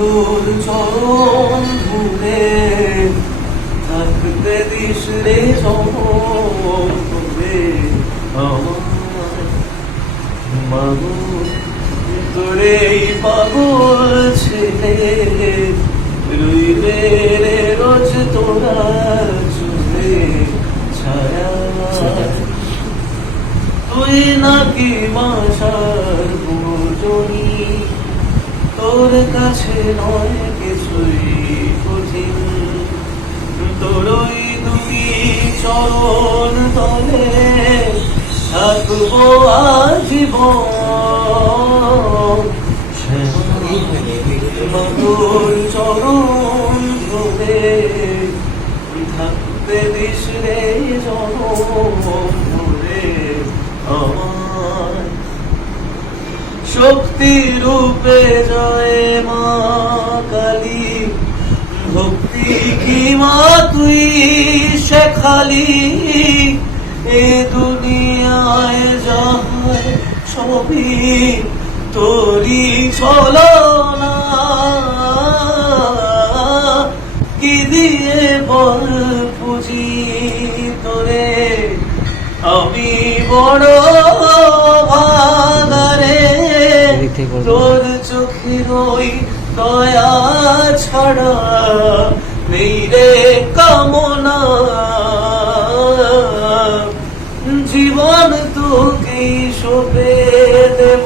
তোর চরণ ধরে থাকতে দিস রে জনম ধরে আমার মাগো তোরে পাগল ছেলে রইবে রে রোজ তোরা চুলে ছায়া তুই নাকি মাসার পূজনী তোর কাছে নয় কিছুই কঠিন তোরই দুই চরণ তলে থাকবো আজীবন তোর চরণ ধরে থাকতে দিস রে জনম ধরে আমার শক্তি রূপে জয় মা কালী ভক্তি কি মা তুই শেখালি এ দুনিয়ায় যাহার সবই তোরি ছলনা কি দিয়ে বল পুজি তোরে আমি বড় ভাগারে তোর চোখের ওই দয়া ছাড়া নেই রে কামনা জীবন তোকে সঁপে দেব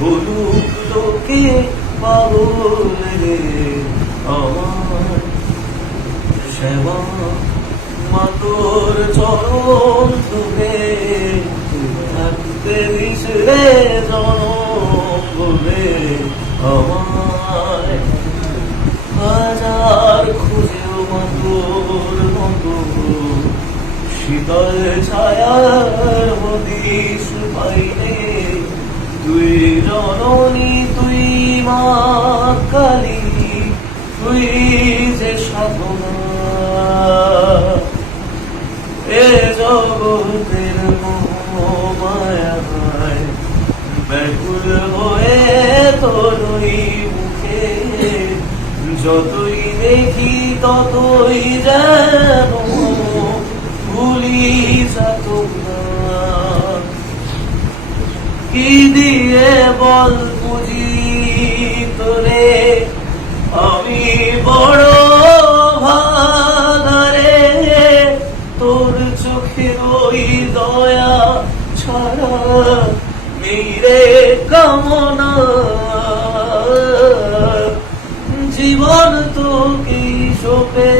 বলুক লোকে পাগল রে আমার সেবা মা তোর চরণ ধরে থাকতে দিস রে জনম বলে আমায় হাজার খুঁজেও মা তোর মতো শীতল ছায়ার হদিস পাইনে তুই জননী তুই মা কালী তুই যে সাধনা এ জগতের মায়ায় ব্যাকুল হয়ে তোরই মুখে যতই দেখি ততই যেন ভুলি যাত না কি দিয়ে বল পুজি তোরে আমি বড় ভাগারে তোর চোখের ওই দয়া ছাড়া মেরে কামনা জীবন তোকে সঁপে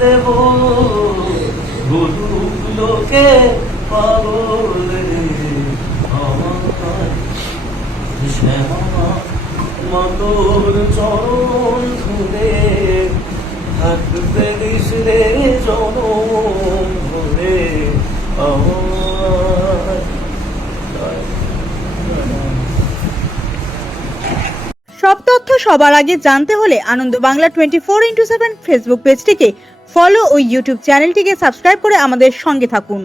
দেব বলুক লোকে পাগল রে আমার শ্যামা মা তোর চরণ ধরে থাকতে দিস রে জনম ধরে আমার সব তথ্য সবার আগে জানতে হলে আনন্দ বাংলা 24x7 ফেসবুক পেজটিকে ফলো ও ইউটিউব চ্যানেলটিকে সাবস্ক্রাইব করে আমাদের সঙ্গে থাকুন।